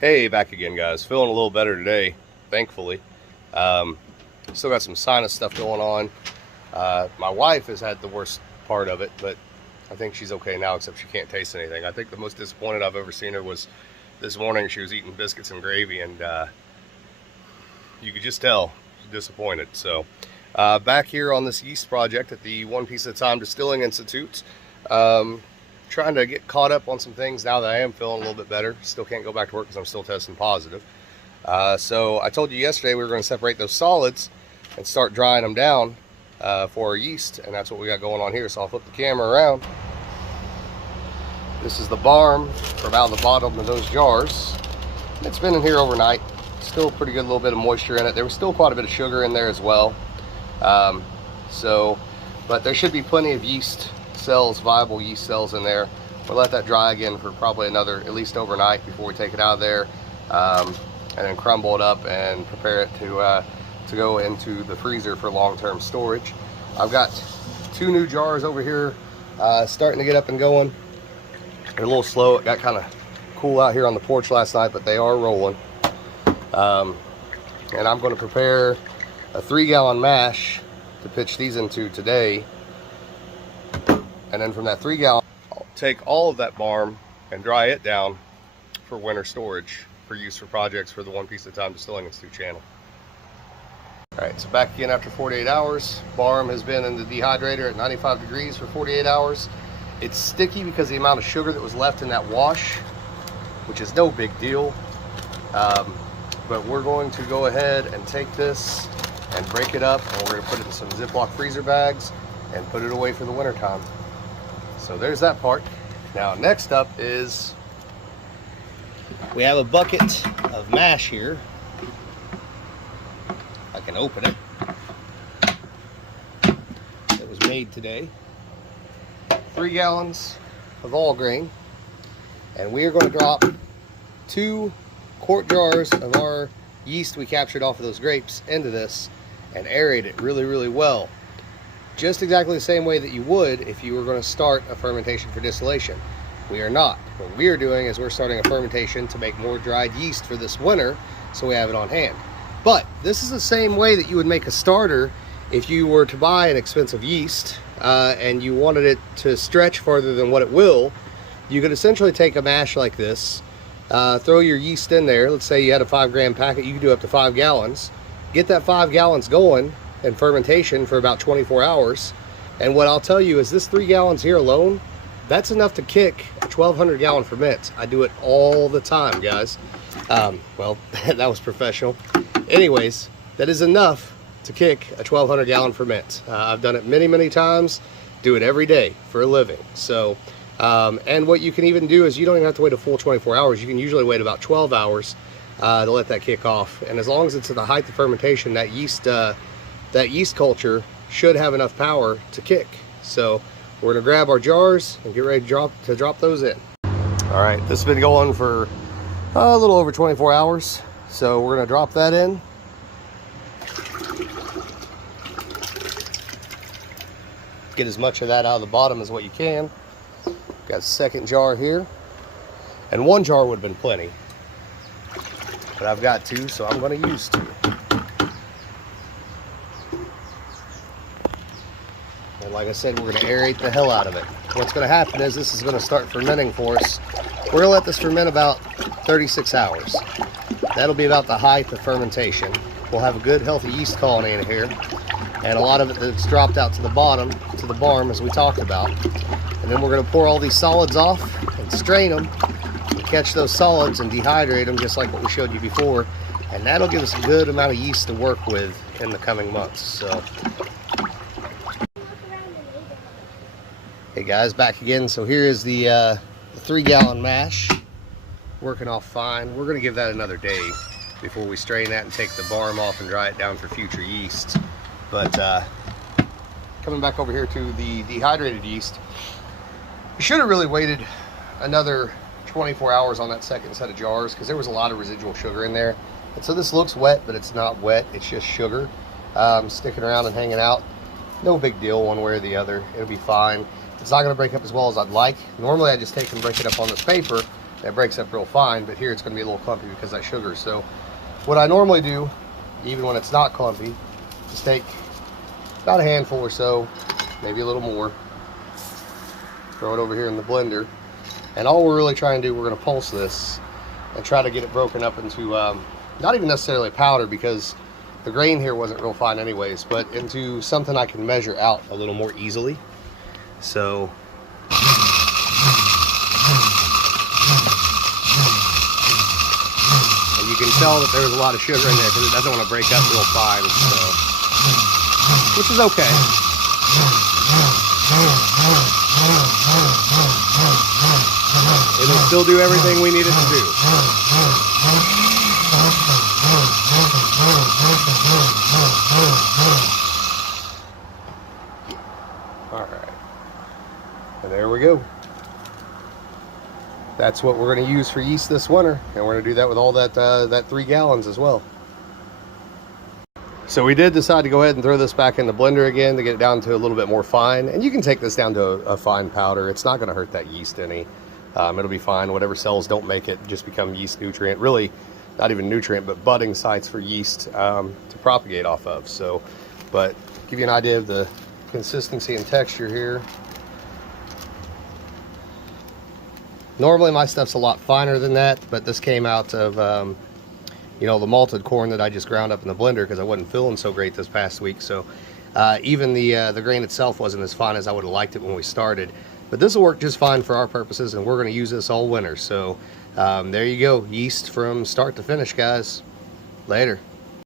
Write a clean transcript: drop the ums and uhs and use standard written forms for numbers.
Hey, back again, guys. Feeling a little better today, thankfully. Still got some sinus stuff going on. My wife has had the worst part of it, but I think she's okay now, except she can't taste anything. I think the most disappointed I've ever seen her was this morning. She was eating biscuits and gravy, and you could just tell she's disappointed. So back here on this yeast project at the One Piece at a Time Distilling Institute, trying to get caught up on some things now that I am feeling a little bit better. Still can't go back to work because I'm still testing positive. So I told you yesterday we were going to separate those solids and start drying them down for our yeast, and that's what we got going on here. So I'll flip the camera around. This is the barm from out of the bottom of those jars. It's been in here overnight. Still pretty good, little bit of moisture in it. There was still quite a bit of sugar in there as well. But there should be plenty of yeast cells, viable yeast cells in there. We'll let that dry again for probably another, at least overnight, before we take it out of there, and then crumble it up and prepare it to go into the freezer for long-term storage. I've got 2 new jars over here starting to get up and going. They're a little slow. It got kind of cool out here on the porch last night, but they are rolling. And I'm going to prepare a 3-gallon mash to pitch these into today. And then from that 3-gallon, I'll take all of that barm and dry it down for winter storage for use for projects for the One Piece at a Time Distilling Institute channel. Alright, so back again after 48 hours. Barm has been in the dehydrator at 95 degrees for 48 hours. It's sticky because of the amount of sugar that was left in that wash, which is no big deal. But we're going to go ahead and take this and break it up, and we're going to put it in some Ziploc freezer bags and put it away for the winter time. So there's that part. Now next up is we have a bucket of mash here. I can open it. It was made today. 3 gallons of all grain, and we are going to drop 2 quart jars of our yeast we captured off of those grapes into this and aerate it really, really well. Just exactly the same way that you would if you were going to start a fermentation for distillation. We are not. What we are doing is we're starting a fermentation to make more dried yeast for this winter, so we have it on hand. But this is the same way that you would make a starter if you were to buy an expensive yeast and you wanted it to stretch farther than what it will. You could essentially take a mash like this, throw your yeast in there. Let's say you had a 5-gram packet, you could do up to 5 gallons. Get that 5 gallons going in fermentation for about 24 hours. And what I'll tell you is this 3 gallons here alone, that's enough to kick a 1,200 gallon ferment. I do it all the time, guys. Well, that was professional. Anyways, that is enough to kick a 1,200 gallon ferment. I've done it many, many times. Do it every day for a living. So, and what you can even do is you don't even have to wait a full 24 hours. You can usually wait about 12 hours to let that kick off. And as long as it's at the height of fermentation, that yeast culture should have enough power to kick. So we're gonna grab our jars and get ready to drop those in. All right, this has been going for a little over 24 hours. So we're gonna drop that in. Get as much of that out of the bottom as what you can. Got a second jar here. And 1 jar would have been plenty. But I've got 2, so I'm gonna use 2. And like I said, we're gonna aerate the hell out of it. What's gonna happen is this is gonna start fermenting for us. We're gonna let this ferment about 36 hours. That'll be about the height of fermentation. We'll have a good healthy yeast colony in here, and a lot of it that's dropped out to the bottom, to the barm as we talked about. And then we're gonna pour all these solids off and strain them and catch those solids and dehydrate them just like what we showed you before. And that'll give us a good amount of yeast to work with in the coming months. So, hey guys, back again. So here is the 3-gallon mash, working off fine. We're gonna give that another day before we strain that and take the barm off and dry it down for future yeast. But coming back over here to the dehydrated yeast, we should have really waited another 24 hours on that second set of jars because there was a lot of residual sugar in there. And so this looks wet, but it's not wet. It's just sugar sticking around and hanging out. No big deal one way or the other. It'll be fine. It's not going to break up as well as I'd like. Normally I just take and break it up on this paper, It breaks up real fine, but here it's going to be a little clumpy because of that sugar. So what I normally do, even when it's not clumpy, is take about a handful or so, maybe a little more, throw it over here in the blender, and all we're really trying to do, we're going to pulse this and try to get it broken up into not even necessarily powder, because the grain here wasn't real fine anyways, but into something I can measure out a little more easily. So and you can tell that there's a lot of sugar in there because it doesn't want to break up real fine, so, which is okay. It'll still do everything we need it to do. Alright. And there we go. That's what we're going to use for yeast this winter, and we're going to do that with all that 3 gallons as well. So we did decide to go ahead and throw this back in the blender again to get it down to a little bit more fine, and you can take this down to a fine powder. It's not going to hurt that yeast any. It'll be fine. Whatever cells don't make it just become yeast nutrient. Really, not even nutrient, but budding sites for yeast to propagate off of. So, but give you an idea of the consistency and texture here. Normally my stuff's a lot finer than that, but this came out of you know, the malted corn that I just ground up in the blender because I wasn't feeling so great this past week. So even the grain itself wasn't as fine as I would have liked it when we started. But this will work just fine for our purposes, and we're going to use this all winter. So there you go, yeast from start to finish, guys. Later.